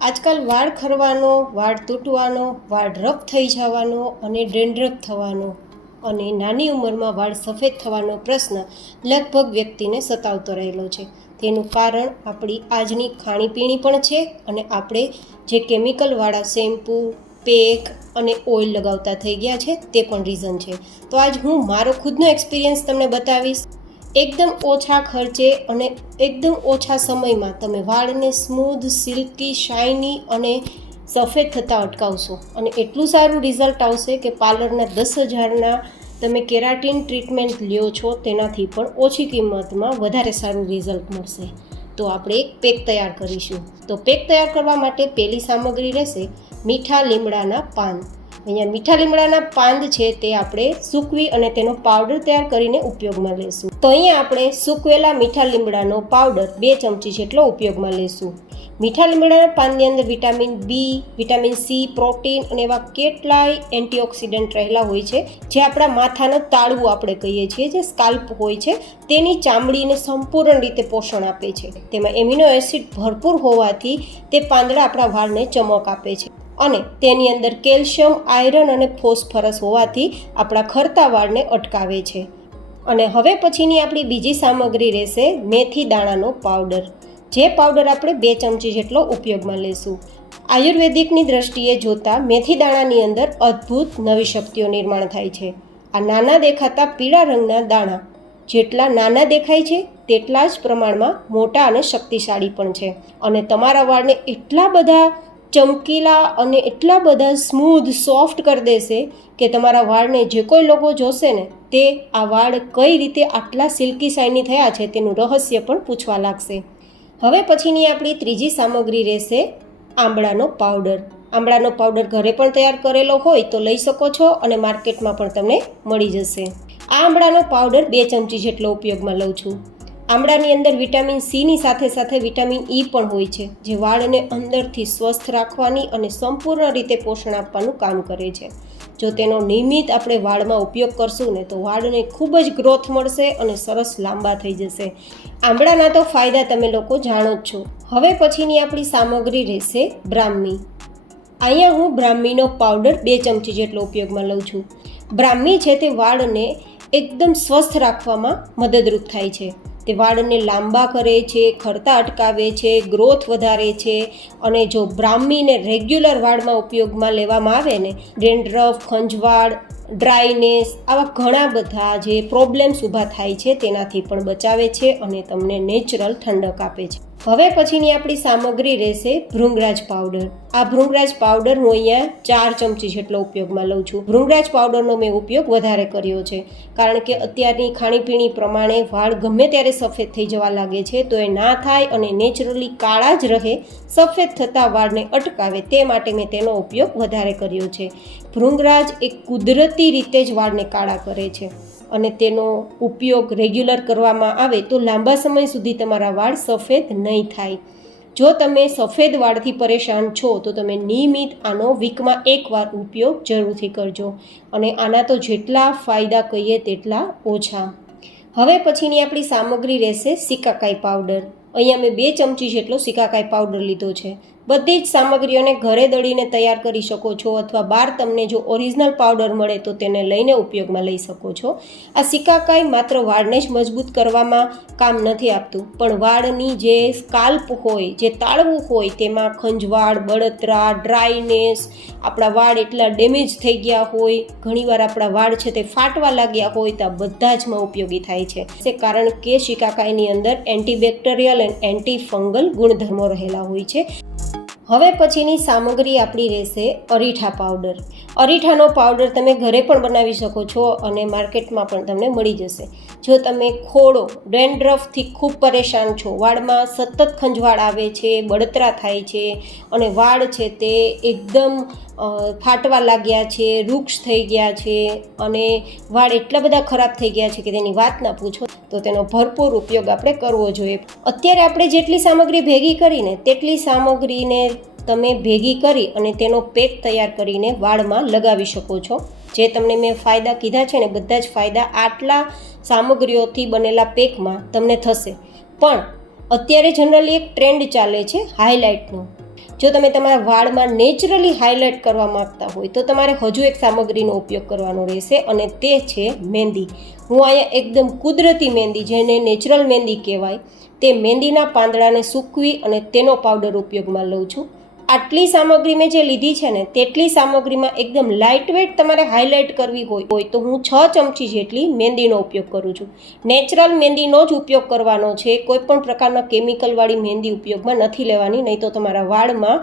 આજકાલ વાળ ખરવાનો, વાળ તૂટવાનો, વાળ રફ થઈ જવાનો અને ડેન્ડ્રફ થવાનો અને નાની ઉંમરમાં વાળ સફેદ થવાનો પ્રશ્ન લગભગ વ્યક્તિને સતાવતો રહેલો છે. તેનું કારણ આપણી આજની ખાણીપીણી પણ છે અને આપણે જે કેમિકલવાળા શેમ્પૂ, પેક અને ઓઇલ લગાવતા થઈ ગયા છે તે પણ રીઝન છે. તો આજ હું મારો ખુદનો એક્સપિરિયન્સ તમને બતાવીશ. એકદમ ઓછા ખર્ચે અને એકદમ ઓછા સમયમાં તમે વાળને સ્મૂધ, સિલ્કી, શાઇની અને સફેદ થતાં અટકાવશો અને એટલું સારું રિઝલ્ટ આવશે કે પાર્લરના 10,000ના તમે કેરાટીન ટ્રીટમેન્ટ લ્યો છો તેનાથી પણ ઓછી કિંમતમાં વધારે સારું રિઝલ્ટ મળશે. તો આપણે એક પેક તૈયાર કરીશું. તો પેક તૈયાર કરવા માટે પહેલી સામગ્રી રહેશે મીઠા લીમડાના પાન. અહીંયા મીઠા લીમડાના પાન છે તે આપણે સૂકવી અને તેનો પાવડર તૈયાર કરીને ઉપયોગમાં લેશું. તો અહીંયા આપણે સૂકવેલા મીઠા લીમડાનો પાવડર 2 ચમચી જેટલો ઉપયોગમાં લેશું. મીઠા લીમડાના પાનની અંદર vitamin B, vitamin C, protein અને એવા કેટલાય એન્ટીઓક્સિડન્ટ રહેલા હોય છે જે આપણા માથાનું તાળવું આપણે કહીએ છીએ, જે સ્કાલ્પ હોય છે તેની ચામડીને સંપૂર્ણ રીતે પોષણ આપે છે. તેમાં એમિનો એસિડ ભરપૂર હોવાથી તે પાંદડા આપણા વાળને ચમક આપે છે અને તેની અંદર કેલ્શિયમ, આયરન અને ફોસ્ફરસ હોવાથી આપણા ખરતા વાળને અટકાવે છે. અને હવે પછીની આપણી બીજી સામગ્રી રહેશે મેથી દાણાનો પાવડર. જે પાવડર આપણે 2 ચમચી જેટલો ઉપયોગમાં લેશું. આયુર્વેદિકની દ્રષ્ટિએ જોતાં મેથી દાણાની અંદર અદ્ભુત નવી શક્તિઓ નિર્માણ થાય છે. આ નાના દેખાતા પીળા રંગના દાણા જેટલા નાના દેખાય છે તેટલા જ પ્રમાણમાં મોટા અને શક્તિશાળી પણ છે અને તમારા વાળને એટલા બધા ચમકીલા અને એટલા બધા સ્મૂધ, સોફ્ટ કરી દેશે કે તમારા વાળને જે કોઈ લોકો જોશે ને તે આ વાળ કઈ રીતે આટલા સિલ્કી શાઇની થયા છે તેનું રહસ્ય પણ પૂછવા લાગશે. હવે પછીની આપણી ત્રીજી સામગ્રી રહેશે આંબળાનો પાવડર. આંબળાનો પાવડર ઘરે પણ તૈયાર કરેલો હોય તો લઈ શકો છો અને માર્કેટમાં પણ તમને મળી જશે. આ આંબળાનો પાવડર 2 ચમચી જેટલો ઉપયોગમાં લઉં છું. આંબળાની અંદર વિટામિન સીની સાથે સાથે વિટામિન ઈ પણ હોય છે જે વાળને અંદરથી સ્વસ્થ રાખવાની અને સંપૂર્ણ રીતે પોષણ આપવાનું કામ કરે છે. જો તેનો નિયમિત આપણે વાળમાં ઉપયોગ કરશું ને તો વાળને ખૂબ જ ગ્રોથ મળશે અને સરસ લાંબા થઈ જશે. આંબળાના તો ફાયદા તમે લોકો જાણો જ છો. હવે પછીની આપણી સામગ્રી રહેશે બ્રાહ્મી. અહીંયા હું બ્રાહ્મીનો પાવડર 2 ચમચી જેટલો ઉપયોગમાં લઉં છું. બ્રાહ્મી છે તે વાળને એકદમ સ્વસ્થ રાખવામાં મદદરૂપ થાય છે. તે વાળને લાંબા કરે છે, ખરતા અટકાવે છે, ગ્રોથ વધારે છે અને જો બ્રાહ્મીને રેગ્યુલર વાળમાં ઉપયોગમાં લેવામાં આવે ને ડેન્ડ્રફ, ખંજવાળ, ડ્રાયનેસ આવા ઘણા બધા જે પ્રોબ્લેમ્સ ઊભા થાય છે તેનાથી પણ બચાવે છે અને તમને નેચરલ ઠંડક આપે છે. હવે પછીની આપણી સામગ્રી રહેશે ભૃંગરાજ પાવડર. આ ભૃંગરાજ પાવડર હું અહીંયા 4 ચમચી જેટલો ઉપયોગમાં લઉં છું. ભૃંગરાજ પાવડરનો મેં ઉપયોગ વધારે કર્યો છે કારણ કે અત્યારની ખાણીપીણી પ્રમાણે વાળ ગમે ત્યારે સફેદ થઈ જવા લાગે છે તો એ ના થાય અને નેચરલી કાળા જ રહે, સફેદ થતા વાળને અટકાવે તે માટે મેં તેનો ઉપયોગ વધારે કર્યો છે. ભૃંગરાજ એક કુદરતી રીતે જ વાળને કાળા કરે છે અને તેનો ઉપયોગ રેગ્યુલર કરવામાં આવે તો લાંબા સમય સુધી તમારા વાળ સફેદ નહીં થાય. જો તમે સફેદ વાળથી પરેશાન છો તો તમે નિયમિત આનો વીકમાં 1 વાર ઉપયોગ જરૂરથી કરજો અને આના તો જેટલા ફાયદા કહીએ તેટલા ઓછા. હવે પછીની આપણી સામગ્રી રહેશે સિકાકાઈ પાવડર. અહીંયા મેં 2 ચમચી જેટલો સિકાકાઈ પાવડર લીધો છે. બધી જ સામગ્રીઓને ઘરે દળીને તૈયાર કરી શકો છો અથવા બહાર તમને જો ઓરિજિનલ પાવડર મળે તો તેને લઈને ઉપયોગમાં લઈ શકો છો. આ સિકાકાઈ માત્ર વાળને જ મજબૂત કરવામાં કામ નથી આપતું પણ વાળની જે સ્કાલ્પ હોય, જે તાળવું હોય તેમાં ખંજવાળ, બળતરા, ડ્રાયનેસ, આપણા વાળ એટલા ડેમેજ થઈ ગયા હોય, ઘણીવાર આપણા વાળ છે તે ફાટવા લાગ્યા હોય તો આ બધા જમાં ઉપયોગી થાય છે કારણ કે સિકાકાઈની અંદર એન્ટીબેક્ટેરિયલ અને એન્ટી ફંગલ ગુણધર્મો રહેલા હોય છે. હવે પછીની સામગ્રી આપણી રહેશે અરીઠા પાવડર. અરીઠાનો પાવડર તમે ઘરે પણ બનાવી શકો છો અને માર્કેટમાં પણ તમને મળી જશે. જો તમે ખોડો, ડેન્ડ્રફથી ખૂબ પરેશાન છો, વાળમાં સતત ખંજવાળ આવે છે, બળતરા થાય છે અને વાળ છે તે એકદમ ફાટવા લાગ્યા છે, વૃક્ષ થઈ ગયા છે અને વાળ એટલા બધા ખરાબ થઈ ગયા છે કે તેની વાત ના પૂછો, તો તેનો ભરપૂર ઉપયોગ આપણે કરવો જોઈએ. અત્યારે આપણે જેટલી સામગ્રી ભેગી કરીને તેટલી સામગ્રીને તમે ભેગી કરી અને તેનો પેક તૈયાર કરીને વાળમાં લગાવી શકો છો. જે તમને મેં ફાયદા કીધા છે ને બધા જ ફાયદા આટલા સામગ્રીઓથી બનેલા પેકમાં તમને થશે. પણ અત્યારે જનરલી એક ટ્રેન્ડ ચાલે છે હાઇલાઇટનો. જો તમે તમારા વાળમાં નેચરલી હાઇલાઇટ કરવા માગતા હોય તો તમારે હજુ એક સામગ્રીનો ઉપયોગ કરવાનો રહેશે, અને તે છે મહેંદી. હું અહીંયા એકદમ કુદરતી મહેંદી, જેને નેચરલ મહેંદી કહેવાય, તે મહેંદીના પાંદડાને સૂકવી અને તેનો પાવડર ઉપયોગમાં લઉં છું. આટલી સામગ્રી મેં જે લીધી છે ને, તેટલી સામગ્રીમાં એકદમ લાઇટવેટ તમારે હાઇલાઇટ કરવી હોય તો હું 6 ચમચી જેટલી મહેંદીનો ઉપયોગ કરું છું. નેચરલ મહેંદીનો જ ઉપયોગ કરવાનો છે, કોઈ પણ પ્રકારના કેમિકલવાળી મહેંદી ઉપયોગમાં નથી લેવાની, નહીં તો તમારા વાળમાં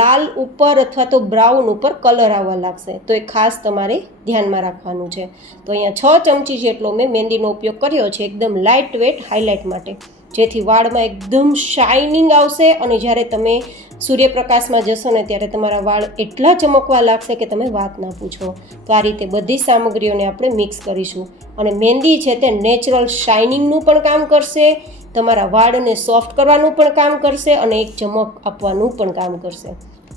લાલ ઉપર અથવા તો બ્રાઉન ઉપર કલર આવવા લાગશે. તો એ ખાસ તમારે ધ્યાનમાં રાખવાનું છે. તો અહીંયા 6 ચમચી જેટલો મેં મહેંદીનો ઉપયોગ કર્યો છે, એકદમ લાઇટવેટ હાઇલાઇટ માટે, જેથી વાળમાં એકદમ શાઇનિંગ આવશે. અને જ્યારે તમે સૂર્યપ્રકાશમાં જશો ને ત્યારે તમારા વાળ એટલા ચમકવા લાગશે કે તમે વાત ના પૂછો. તો આ રીતે બધી સામગ્રીઓને આપણે મિક્સ કરીશું. અને મહેંદી છે તે નેચરલ શાઇનિંગનું પણ કામ કરશે, તમારા વાળને સોફ્ટ કરવાનું પણ કામ કરશે, અને એક ચમક આપવાનું પણ કામ કરશે.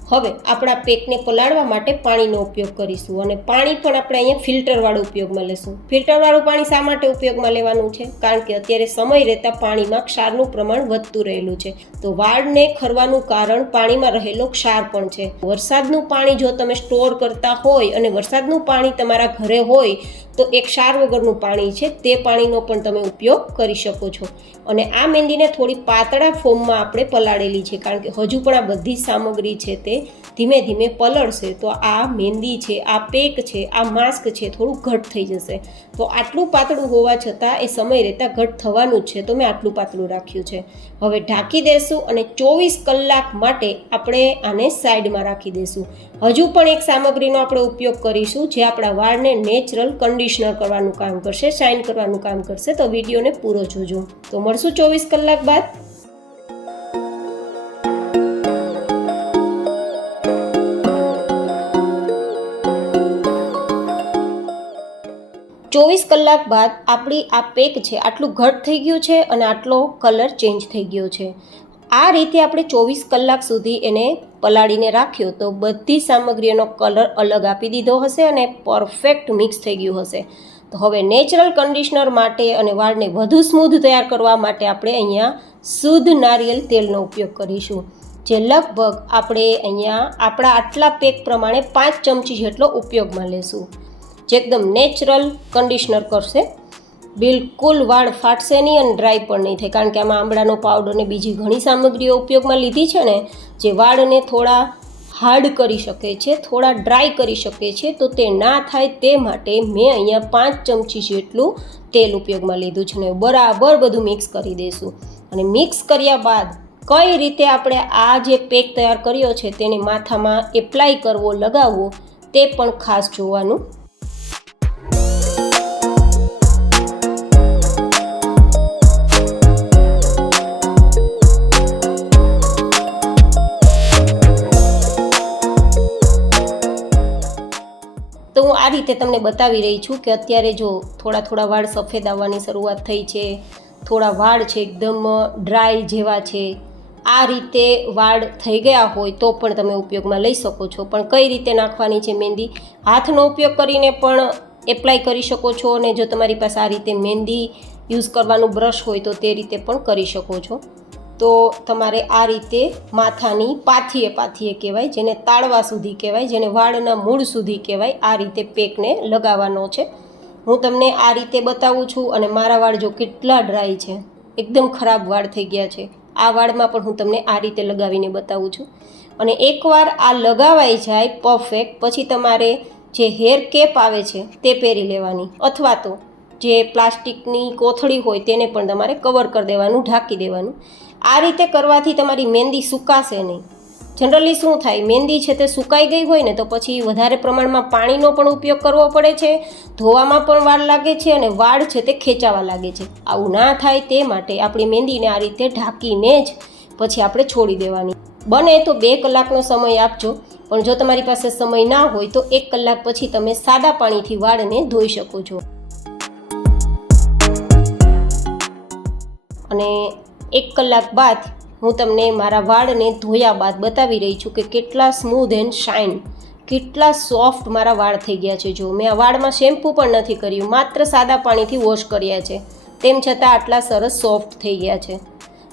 હવે આપણા પેકને પલાળવા માટે પાણીનો ઉપયોગ કરીશું, અને પાણી પણ આપણે અહીંયા ફિલ્ટરવાળું ઉપયોગમાં લેશું. ફિલ્ટરવાળું પાણી શા માટે ઉપયોગમાં લેવાનું છે? કારણ કે અત્યારે સમય રહેતાં પાણીમાં ક્ષારનું પ્રમાણ વધતું રહેલું છે. તો વાળને ખરવાનું કારણ પાણીમાં રહેલો ક્ષાર પણ છે. વરસાદનું પાણી જો તમે સ્ટોર કરતા હોય અને વરસાદનું પાણી તમારા ઘરે હોય તો એ ક્ષાર વગરનું પાણી છે, તે પાણીનો પણ તમે ઉપયોગ કરી શકો છો. અને આ મહેંદીને થોડી પાતળા ફોર્મમાં આપણે પલાળેલી છે, કારણ કે હજુ પણ આ બધી સામગ્રી છે તે ધીમે ધીમે પલળશે. તો આ મહેંદી છે, આ પેક છે, આ માસ્ક છે, થોડું ઘટ થઈ જશે. તો આટલું પાતળું હોવા છતાં એ સમય રહેતાં ઘટ થવાનું જ છે, તો મેં આટલું પાતળું રાખ્યું છે. હવે ઢાંકી દેશું અને 24 કલાક માટે આપણે આને સાઈડમાં રાખી દઈશું. હજુ પણ એક સામગ્રીનો આપણે ઉપયોગ કરીશું, જે આપણા વાળને નેચરલ કન્ડિશનર કરવાનું કામ કરશે, શાઇન કરવાનું કામ કરશે. તો વિડીયોને પૂરો જોજો. તો મળશું 24 કલાક બાદ. 24 કલાક બાદ આપણી આ પેક છે આટલું ઘટ થઈ ગયું છે અને આટલો કલર ચેન્જ થઈ ગયો છે. આ રીતે આપણે 24 કલાક સુધી એને પલાળીને રાખ્યો તો બધી સામગ્રીનો કલર અલગ આપી દીધો હશે અને પરફેક્ટ મિક્સ થઈ ગયું હશે. તો હવે નેચરલ કન્ડિશનર માટે અને વાળને વધુ સ્મૂધ તૈયાર કરવા માટે આપણે અહીંયા શુદ્ધ નારિયેળ તેલનો ઉપયોગ કરીશું, જે લગભગ આપણે અહીંયા આપણા આટલા પેક પ્રમાણે 5 ચમચી જેટલો ઉપયોગમાં લેશું, જે એકદમ નેચરલ કન્ડિશનર કરશે. બિલકુલ વાળ ફાટશે નહીં અને ડ્રાય પણ નહીં થાય, કારણ કે આમાં આંબળાનો પાવડર ને બીજી ઘણી સામગ્રીઓ ઉપયોગમાં લીધી છે ને, જે વાળને થોડા હાર્ડ કરી શકે છે, થોડા ડ્રાય કરી શકે છે. તો તે ના થાય તે માટે મેં અહીંયા 5 ચમચી જેટલું તેલ ઉપયોગમાં લીધું છે ને બરાબર બધું મિક્સ કરી દઈશું. અને મિક્સ કર્યા બાદ કઈ રીતે આપણે આ જે પેક તૈયાર કર્યો છે તેને માથામાં એપ્લાય કરવો, લગાવવો, તે પણ ખાસ જોવાનું. તો હું આ રીતે તમને બતાવી રહી છું કે અત્યારે જો થોડા થોડા વાળ સફેદ આવવાની શરૂઆત થઈ છે, થોડા વાળ છે એકદમ ડ્રાય જેવા છે. આ રીતે વાળ થઈ ગયા હોય તો પણ તમે ઉપયોગમાં લઈ શકો છો. પણ કઈ રીતે નાખવાની છે મહેંદી? હાથનો ઉપયોગ કરીને પણ એપ્લાય કરી શકો છો, અને જો તમારી પાસે આ રીતે મહેંદી યુઝ કરવાનું બ્રશ હોય તો તે રીતે પણ કરી શકો છો. તો તમારે આ રીતે માથાની પાથીએ કહેવાય, જેને તાળવા સુધી કહેવાય, જેને વાળના મૂળ સુધી કહેવાય, આ રીતે પેકને લગાવવાનો છે. હું તમને આ રીતે બતાવું છું. અને મારા વાળ જો કેટલા ડ્રાય છે, એકદમ ખરાબ વાળ થઈ ગયા છે, આ વાળમાં પણ હું તમને આ રીતે લગાવીને બતાવું છું. અને એકવાર આ લગાવાઈ જાય પરફેક્ટ, પછી તમારે જે હેર કેપ આવે છે તે પહેરી લેવાની, અથવા તો જે પ્લાસ્ટિકની કોથળી હોય તેને પણ તમારે કવર કરી દેવાનું, ઢાંકી દેવાનું. આ રીતે કરવાથી તમારી મહેંદી સુકાશે નહીં. જનરલી શું થાય, મહેંદી છે તે સુકાઈ ગઈ હોય ને તો પછી વધારે પ્રમાણમાં પાણીનો પણ ઉપયોગ કરવો પડે છે, ધોવામાં પણ વાર લાગે છે અને વાળ છે તે ખેંચાવા લાગે છે. આવું ના થાય તે માટે આપણી મહેંદીને આ રીતે ઢાંકીને જ પછી આપણે છોડી દેવાની. બને તો 2 કલાકનો સમય આપજો, પણ જો તમારી પાસે સમય ના હોય તો 1 કલાક પછી તમે સાદા પાણીથી વાળને ધોઈ શકો છો. અને 1 કલાક બાદ હું તમને મારા વાળને ધોયા બાદ બતાવી રહી છું કે કેટલા સ્મૂધ એન્ડ શાઇન, કેટલા સોફ્ટ મારા વાળ થઈ ગયા છે. જો મેં આ વાળમાં શેમ્પૂ પણ નથી કર્યું, માત્ર સાદા પાણીથી વોશ કર્યા છે, તેમ છતાં આટલા સરસ સોફ્ટ થઈ ગયા છે.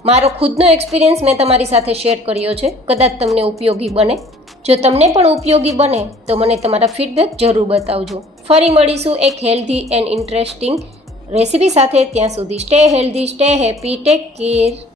મારો ખુદનો એક્સપિરિયન્સ મેં તમારી સાથે શેર કર્યો છે, કદાચ તમને ઉપયોગી બને. જો તમને પણ ઉપયોગી બને તો મને તમારા ફીડબેક જરૂર બતાવજો. ફરી મળીશું એક હેલ્ધી એન્ડ ઇન્ટરેસ્ટિંગ રેસીપી સાથે. ત્યાં સુધી stay healthy, stay happy, take care.